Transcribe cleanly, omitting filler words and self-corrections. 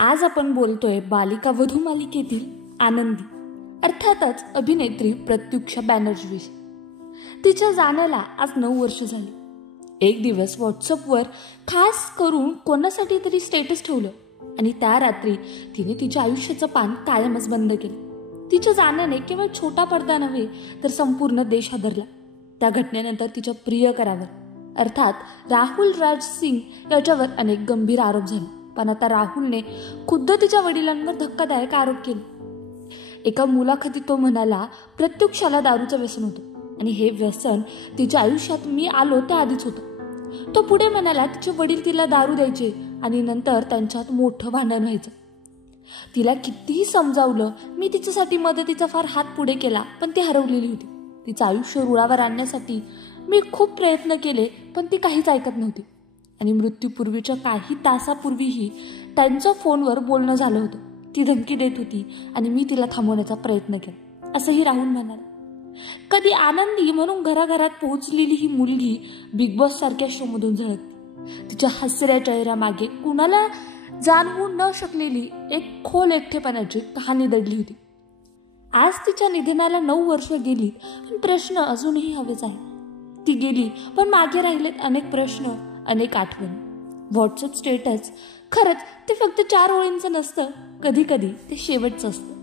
आज आपण बोलतोय बालिका वधू मालिकेतील आनंदी, अर्थातच अभिनेत्री प्रत्युक्षा बॅनर्जी विषयी. तिच्या जाण्याला आज 9 वर्ष झाली. एक दिवस व्हॉट्सअपवर खास करून कोणासाठी तरी स्टेटस ठेवलं आणि त्या रात्री तिने तिच्या आयुष्याचं पान कायमच बंद केलं. तिच्या जाण्याने केवळ छोटा पडदा नव्हे तर संपूर्ण देश हादरला. त्या घटनेनंतर तिच्या प्रियकरावर अर्थात राहुल राज सिंग याच्यावर अनेक गंभीर आरोप झाले. पण आता राहुलने खुद्द तिच्या वडिलांवर धक्कादायक आरोप केले. एका मुलाखतीत तो म्हणाला, प्रत्युक्षाला दारूचं व्यसन होतं आणि हे व्यसन तिच्या आयुष्यात मी आलो त्या आधीच होतं. तो पुढे म्हणाला, तिचे वडील तिला दारू द्यायचे आणि नंतर त्यांच्यात मोठं भांडण व्हायचं. तिला कितीही समजावलं, मी तिच्यासाठी मदतीचा फार हात पुढे केला, पण ती हरवलेली होती. तिचं आयुष्य रुळावर आणण्यासाठी मी खूप प्रयत्न केले, पण ती काहीच ऐकत नव्हती. आणि मृत्यूपूर्वीच्या काही तासापूर्वीही त्यांच्या फोनवर बोलणं झालं होतं. ती धमकी देत होती आणि मी तिला थांबवण्याचा प्रयत्न केला, असंही राहुल म्हणाला. कधी आनंदी म्हणून घराघरात पोहोचलेली ही मुलगी बिग बॉस सारख्या शो मधून झळकली. तिच्या हसऱ्या चेहऱ्यामागे कुणाला जाणवू न शकलेली एक खोल एकटेपणाची कहाणी दडली होती. आज तिच्या निधनाला 9 वर्ष गेली, पण प्रश्न अजूनही हवेच आहे. ती गेली, पण मागे राहिलेत अनेक प्रश्न, अनेक आठवणी. व्हॉट्सअप स्टेटस खरंच ते फक्त 4 ओळींचं नसतं, कधी कधी ते शेवटचं असतं.